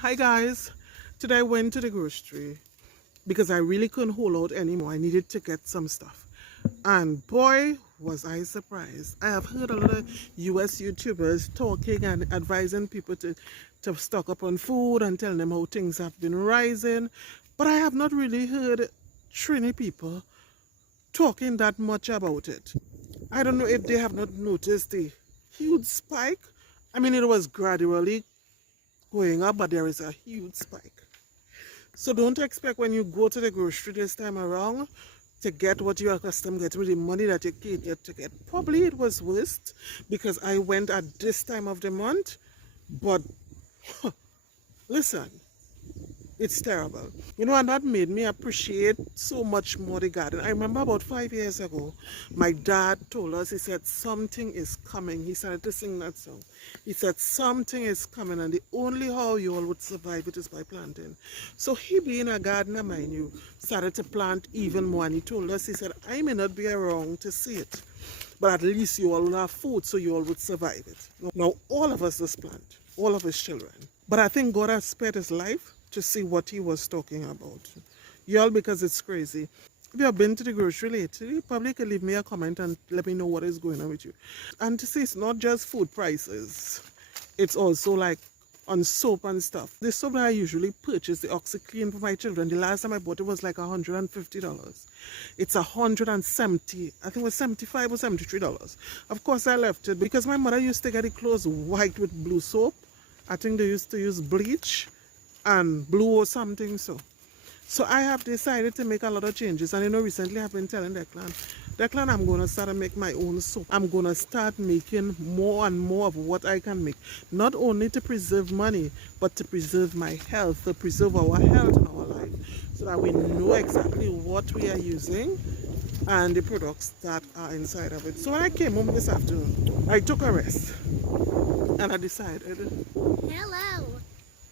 Hi guys, today I went to the grocery because I really couldn't hold out anymore. I needed to get some stuff. And boy, was I surprised. I have heard a lot of US YouTubers talking and advising people to stock up on food and telling them how things have been rising. But I have not really heard Trini people talking that much about it. I don't know if they have not noticed the huge spike. I mean, it was gradually going up, but there is a huge spike. So don't expect when you go to the grocery this time around to get what you're accustomed to getting with the money that you can't get to get. Probably it was worst because I went at this time of the month, but listen, it's terrible. And that made me appreciate so much more the garden. I remember about 5 years ago, my dad told us, he said, something is coming. He started to sing that song. He said, something is coming, and the only how you all would survive it is by planting. So he, being a gardener, mind you, started to plant even more. And he told us, he said, I may not be around to see it, but at least you all will have food, so you all would survive it. Now, all of us just plant, all of his children. But I think God has spared his life to see what he was talking about. Y'all, because it's crazy. If you have been to the grocery lately, you probably can leave me a comment and let me know what is going on with you. And to see it's not just food prices, it's also like on soap and stuff. The soap that I usually purchase, the OxyClean for my children, the last time I bought it was like $150. It's 170, I think it was $75 or $73. Of course I left it because my mother used to get the clothes white with blue soap. I think they used to use bleach and blue or something. So I have decided to make a lot of changes. And recently I've been telling Declan, I'm going to start to make my own soap. I'm going to start making more and more of what I can make. Not only to preserve money, but to preserve my health, to preserve our health and our life. So that we know exactly what we are using and the products that are inside of it. So when I came home this afternoon, I took a rest. And I decided. Hello.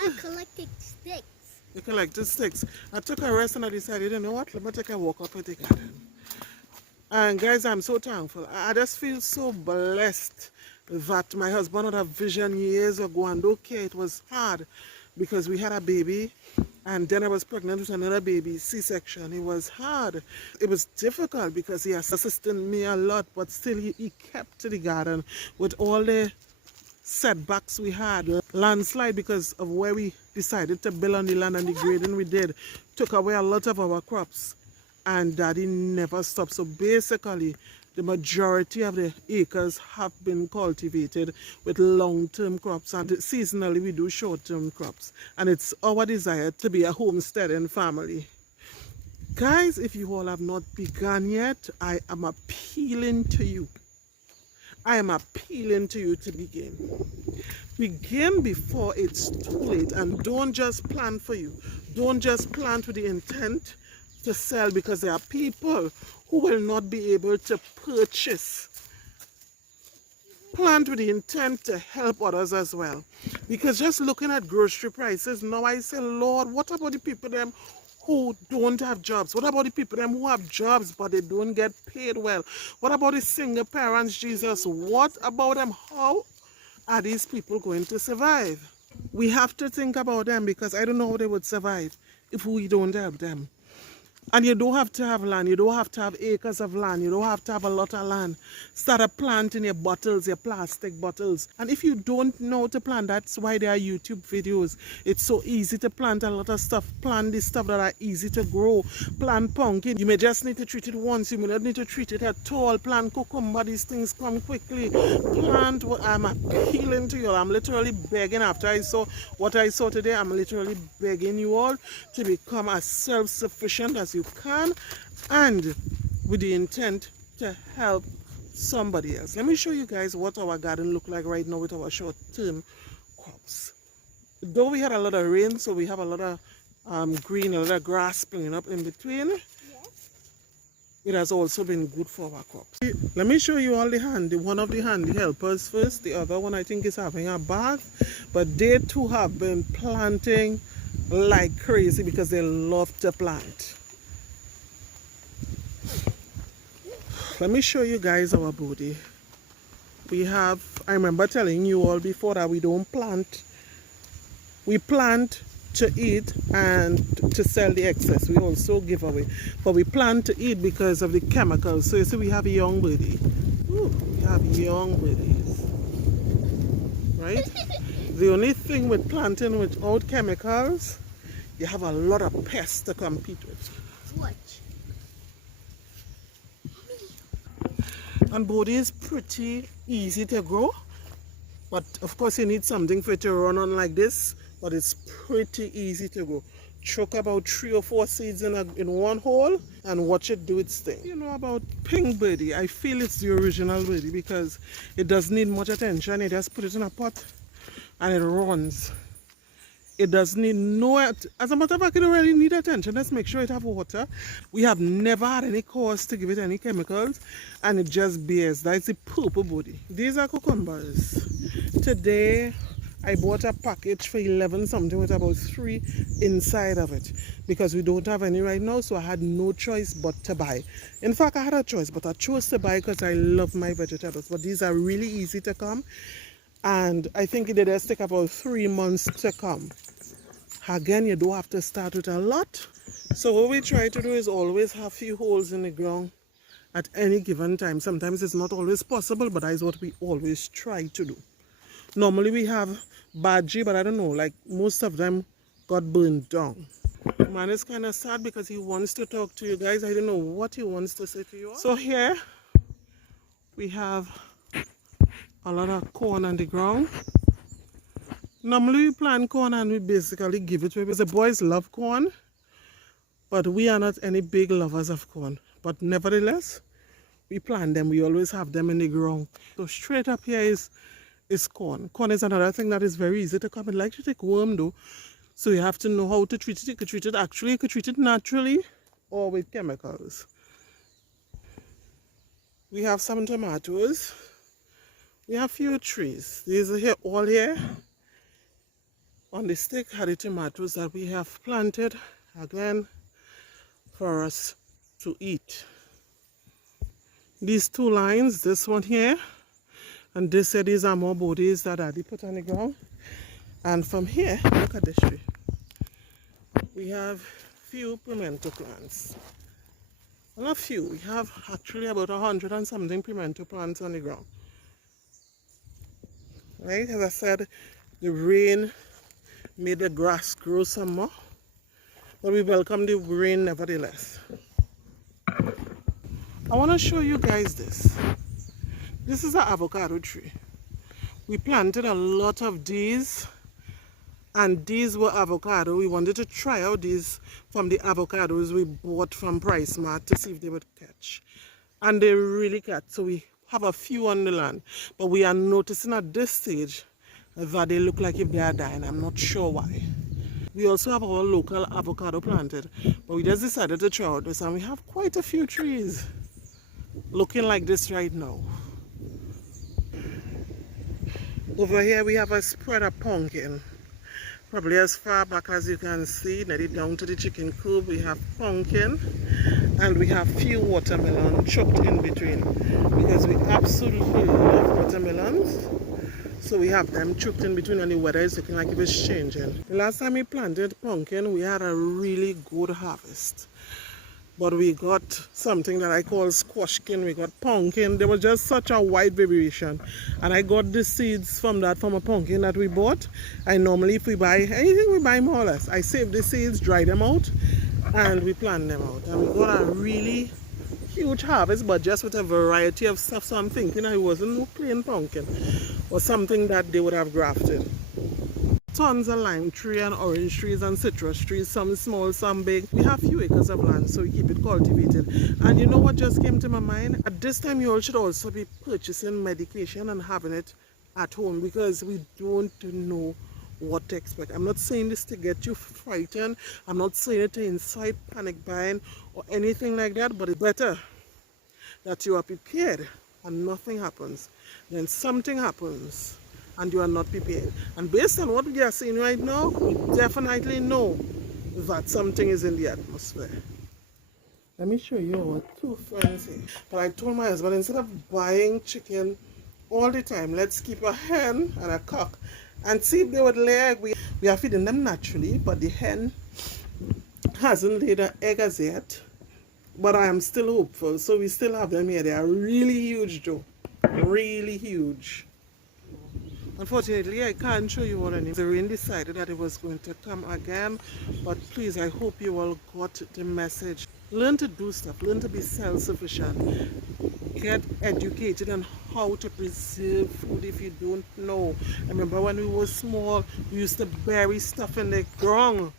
I collected sticks. You collected sticks. I took a rest and I decided, you know what, let me take a walk up at the garden. And guys, I'm so thankful. I just feel so blessed that my husband had a vision years ago, and okay, it was hard because we had a baby and then I was pregnant with another baby, C-section. It was hard. It was difficult because he assisted me a lot, but still he kept to the garden with all the setbacks we had. Landslide because of where we decided to build on the land, and the grading we did took away a lot of our crops, and Daddy never stopped. So basically the majority of the acres have been cultivated with long-term crops, and seasonally we do short-term crops, and it's our desire to be a homesteading family. Guys, if you all have not begun yet, I am appealing to you. I am appealing to you to begin. Begin before it's too late, and don't just plant for you. Don't just plant with the intent to sell, because there are people who will not be able to purchase. Plant with the intent to help others as well. Because just looking at grocery prices, now I say, Lord, what about the people them who don't have jobs? What about the people them who have jobs but they don't get paid well? What about the single parents, Jesus? What about them? How are these people going to survive? We have to think about them, because I don't know how they would survive if we don't help them. And you don't have to have land. You don't have to have acres of land. You don't have to have a lot of land. Start a planting your bottles, your plastic bottles. And if you don't know to plant, that's why there are YouTube videos. It's so easy to plant a lot of stuff. Plant the stuff that are easy to grow. Plant pumpkin. You may just need to treat it once. You may not need to treat it at all. Plant cucumber. These things come quickly. Plant what I'm appealing to you all. I'm literally begging. After I saw what I saw today, I'm literally begging you all to become as self-sufficient as you can, and with the intent to help somebody else. Let me show you guys what our garden look like right now with our short-term crops. Though we had a lot of rain, so we have a lot of green, a lot of grass springing up in between. Yes. It has also been good for our crops. Let me show you all one of the handy helpers first. The other one I think is having a bath, but they too have been planting like crazy because they love to plant. Let me show you guys our body. We have, I remember telling you all before that we don't plant We plant to eat and to sell the excess. We also give away. But we plant to eat because of the chemicals. So you see we have a young birdie. Ooh, we have young birdies. Right? The only thing with planting without chemicals, you have a lot of pests to compete with. Watch. And bodi is pretty easy to grow. But of course you need something for it to run on like this. But it's pretty easy to grow. Chuck about 3 or 4 seeds in one hole and watch it do its thing. You know about pink birdie, I feel it's the original birdie because it doesn't need much attention. You just put it in a pot and it runs. It doesn't need as a matter of fact, it don't really need attention. Let's make sure it have water. We have never had any cause to give it any chemicals and it just bears. That's the purple body. These are cucumbers. Today I bought a package for 11 something with about 3 inside of it because we don't have any right now, so I had no choice but to buy. In fact, I had a choice, but I chose to buy because I love my vegetables. But these are really easy to come, and I think it does take about 3 months to come. Again, you don't have to start with a lot. So what we try to do is always have few holes in the ground at any given time. Sometimes it's not always possible, but that is what we always try to do. Normally we have badgie, but I don't know, like most of them got burned down. Man is kind of sad because he wants to talk to you guys. I don't know what he wants to say to you all. So here we have a lot of corn on the ground. Normally we plant corn and we basically give it away because the boys love corn, but we are not any big lovers of corn. But nevertheless, we plant them. We always have them in the ground. So straight up here is corn. Corn is another thing that is very easy to come. It likes to take worm though, so you have to know how to treat it. You could treat it naturally or with chemicals. We have some tomatoes. We have few trees. These are here, all here on the stick are the tomatoes that we have planted again for us to eat. These 2 lines, this one here and this here, these are more bodies that Daddy put on the ground. And from here, look at this tree. We have few pimento plants. Well, not few, we have actually about 100 and something pimento plants on the ground. Right, as I said, the rain made the grass grow some more, but we welcome the rain nevertheless. I want to show you guys this. This is an avocado tree. We planted a lot of these, and these were avocado. We wanted to try out these from the avocados we bought from Price Mart to see if they would catch, and they really catch. So we have a few on the land, but we are noticing at this stage that they look like if they are dying. I'm not sure why. We also have our local avocado planted, but we just decided to try out this, and we have quite a few trees looking like this right now. Over here we have a spread of pumpkin. Probably as far back as you can see, nearly down to the chicken coop, we have pumpkin, and we have few watermelon chucked in between because we absolutely love watermelons. So we have them chucked in between, and the weather is looking like it was changing. The last time we planted pumpkin, we had a really good harvest. But we got something that I call squashkin. We got pumpkin. There was just such a wide variation. And I got the seeds from a pumpkin that we bought. I normally, if we buy anything, we buy more or less. I save the seeds, dry them out, and we plant them out. And we got a really huge harvest, but just with a variety of stuff. So I'm thinking it wasn't no plain pumpkin or something that they would have grafted. Tons of lime tree and orange trees and citrus trees, some small, some big. We have few acres of land, so we keep it cultivated. And you know what just came to my mind? At this time, you all should also be purchasing medication and having it at home, because we don't know what to expect. I'm not saying this to get you frightened. I'm not saying it to incite panic buying or anything like that, but it's better that you are prepared and nothing happens than something happens and you are not prepared. And based on what we are seeing right now, we definitely know that something is in the atmosphere. Let me show you our 2 friends here. But I told my husband, instead of buying chicken all the time, let's keep a hen and a cock and see if they would lay egg. We are feeding them naturally, but the hen hasn't laid an egg as yet. But I am still hopeful, so we still have them here. They are really huge though, really huge. Unfortunately, I can't show you all anymore. The rain decided that it was going to come again, but please, I hope you all got the message. Learn to do stuff, learn to be self-sufficient. Get educated on how to preserve food if you don't know. I remember when we were small, we used to bury stuff in the ground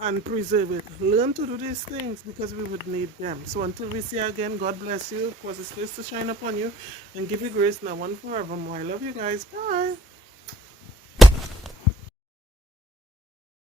and preserve it. Learn to do these things because we would need them. So until we see you again, God bless you, cause His face to shine upon you, and give you grace now and forevermore. I love you guys. Bye.